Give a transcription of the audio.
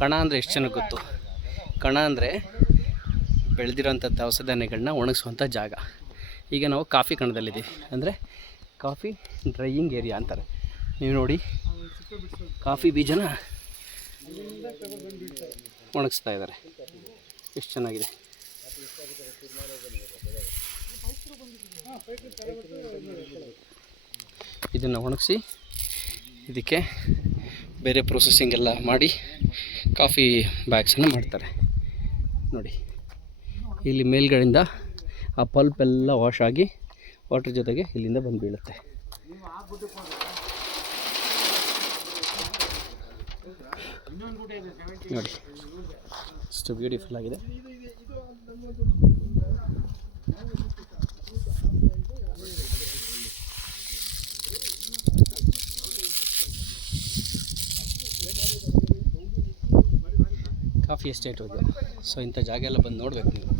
ಕಣ ಅಂದರೆ ಎಷ್ಟು ಜನಕ್ಕೆ ಗೊತ್ತು? ಕಣ ಅಂದರೆ ಬೆಳೆದಿರೋಂಥ ದವಸ ಧಾನ್ಯಗಳನ್ನ ಒಣಗಿಸುವಂಥ ಜಾಗ. ಈಗ ನಾವು ಕಾಫಿ ಕಣದಲ್ಲಿದ್ದೀವಿ, ಅಂದರೆ ಕಾಫಿ ಡ್ರೈಯಿಂಗ್ ಏರಿಯಾ ಅಂತಾರೆ. ನೀವು ನೋಡಿ, ಕಾಫಿ ಬೀಜನ ಒಣಗಿಸ್ತಾ ಇದ್ದಾರೆ. ಎಷ್ಟು ಚೆನ್ನಾಗಿದೆ. ಇದನ್ನು ಒಣಗಿಸಿ ಇದಕ್ಕೆ ಬೇರೆ ಪ್ರೊಸೆಸಿಂಗ್ ಎಲ್ಲ ಮಾಡಿ ಕಾಫಿ ಬ್ಯಾಗ್ಸನ್ನು ಮಾಡ್ತಾರೆ. ನೋಡಿ, ಇಲ್ಲಿ ಮೇಲ್ಗಡೆಯಿಂದ ಆ ಪಲ್ಪ್ ಎಲ್ಲ ವಾಶ್ ಆಗಿ ವಾಟರ್ ಜೊತೆಗೆ ಇಲ್ಲಿಂದ ಬಂದು ಬೀಳುತ್ತೆ. ನೋಡಿ, ಎಷ್ಟು ಬ್ಯೂಟಿಫುಲ್ ಆಗಿದೆ. ಕಾಫಿ ಎಸ್ಟೇಟ್ ಹೋಗಿ. ಸೊ ಇಂಥ ಜಾಗ ಎಲ್ಲ ಬಂದು ನೋಡಬೇಕು ನೀವು.